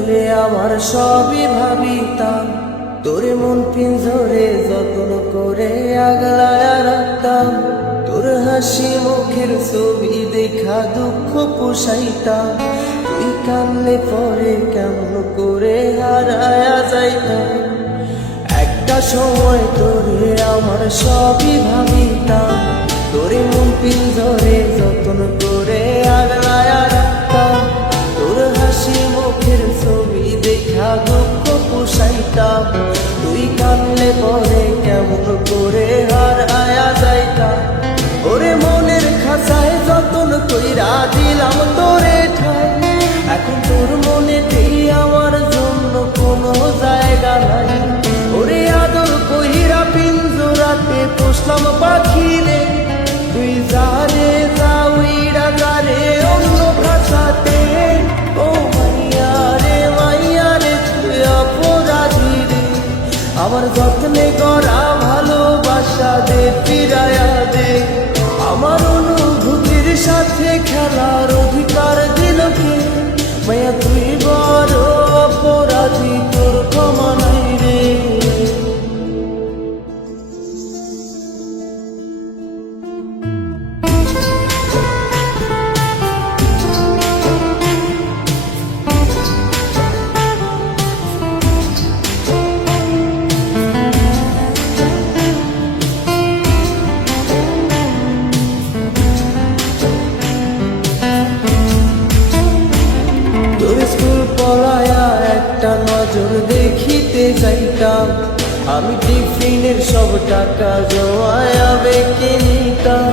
তোরে আমার সবই ভাবিতাম, তোরে মন পিঞ্জরে যত্ন করে আগলায়া রাখতাম। তোর হাসি মুখের ছবি দেখা দুঃখ পোষাইতাম, তুই কানলে পরে কেমন করে হারায়া যাইতাম। একটা সময় তোরে আমার সবই ভাবিতাম, তোরে মন পিঞ্জরে যত্ন করে আগলায়া রাখতাম। তোর হাসি মুখের ছবি দেখা দুঃখ পোষাইতাম, তুই কানলে পরে কেমন করে হারায়া যাইতাম। ওরে মনের খাঁচায় যতন কইরা দিলাম তোরে ঠাই, এখন তোর মনেতেই আমার জন্য কোনো জায়গা নাই। ওরে আদর কইরা পিঞ্জরাতে পোষলাম পাখি রে, তুই যারে যাওইরা যারে অন্য ভাষাতে। ও মাইয়া রে তুই অপরাধী রে, আমার যত্নে করা ভালোবাসা দে ফিরায়া দে। আমার অনুভূতির সাথে খেলার অধিকার দিল কে? মায়া তুই বড় অপরাধী, তোর ক্ষমা নাই রে। একটা নজর দেখিতে যাইতাম, আমি টিফিনের সব টাকা জমায়া বেঁকে নিতাম।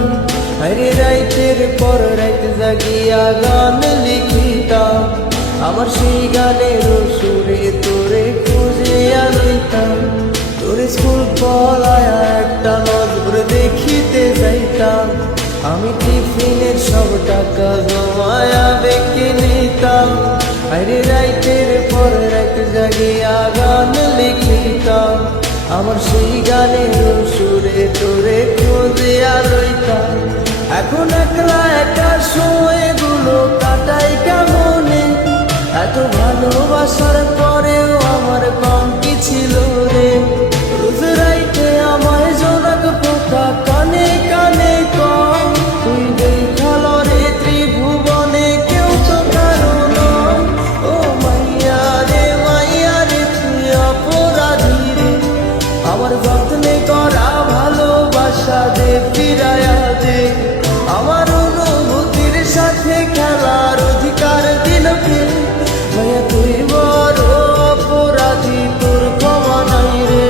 আরে রাইতের পর রাইত জাগিয়া গান লিখিতাম, আমার সেই গানের সুরে তোরে খুঁজিয়া লইতাম। তোর স্কুল পলায়া একটা নজর দেখিতে যাইতাম, আমি টিফিনের সব টাকা জমায়া বেঁকে নিতাম। আরে রাইতের পর রাইত জাগিয়া গান লিখিতাম, আমার সেই গানের সুরে তোরে খুঁজিয়া লইতাম। এখন একলা একা সময়গুলো কাটাই কেমনে, এত ভালোবাসার পরেও আমার কম কি ছিল রে। রোজ রাইতে আমায় জোনাক পোকা কানে কানে কম, তুই দেখাল রে ত্রিভুবনে কেউ তো কারো নয়। ও মাইয়া রে তুই অপরাধী রে, আমার যত্নে করা ভালোবাসা দে ফিরায়া দে। আমার অনুভূতির সাথে খেলার অধিকার দিল কে? মায়া তুই বড় অপরাধী, তোর ক্ষমা নাই রে।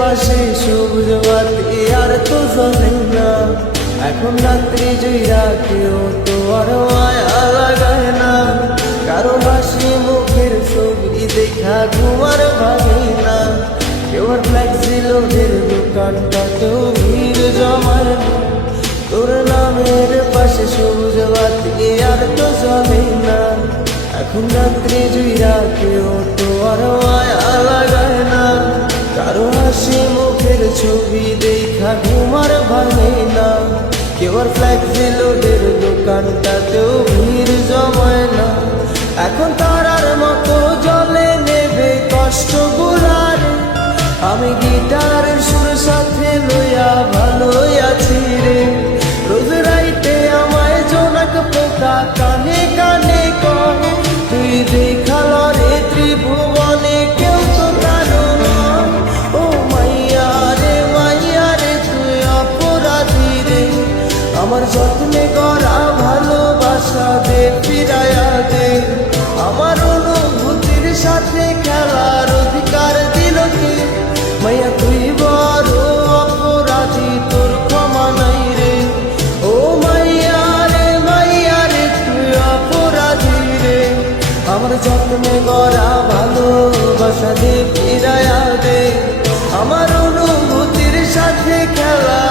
পাশে সবুজ বাতি আর তো জ্বলে না, এখন রাত্রি জুইরা কেউ তো আর মায়া লাগায় না। কারো হাসি মুখের ছবি দেখা ঘুমার ভাগে না, কেউ আর ফ্লেক্সি লোডের দোকানটাতেও ভিড় জমায় না। তোর নামের পাশে সবুজ বাতি আর তো জ্বলে না, এখন রাত্রি জুইরা কেউ তো আর মায়া লাগায় না। কারো হাসি মুখের ছবি দেখা ঘুমার ভাঙে না, কেউ আর ফ্লেক্সি লোডের দোকানটাতেও ভিড় জমায় না। এখন তারার মতো জলে নেবে কষ্ট গুলার, আমি গিটারের সুর সাথে লইয়া ভালোই আছি রে। রোজ রাইতে আমায় জোনাক পোকা কানে কানে কর, তুই দেখাল রে ত্রিভুবনে কেউ তো কারো নয়। ও মাইয়া রে তুই অপরাধী রে, আমার যত্নে করা ভালোবাসা দে ফিরায়া দে। আমার অনুভূতির সাথে খেলার অধিকার দিল কে? মাইয়া অনুভূতির সাথে খেলা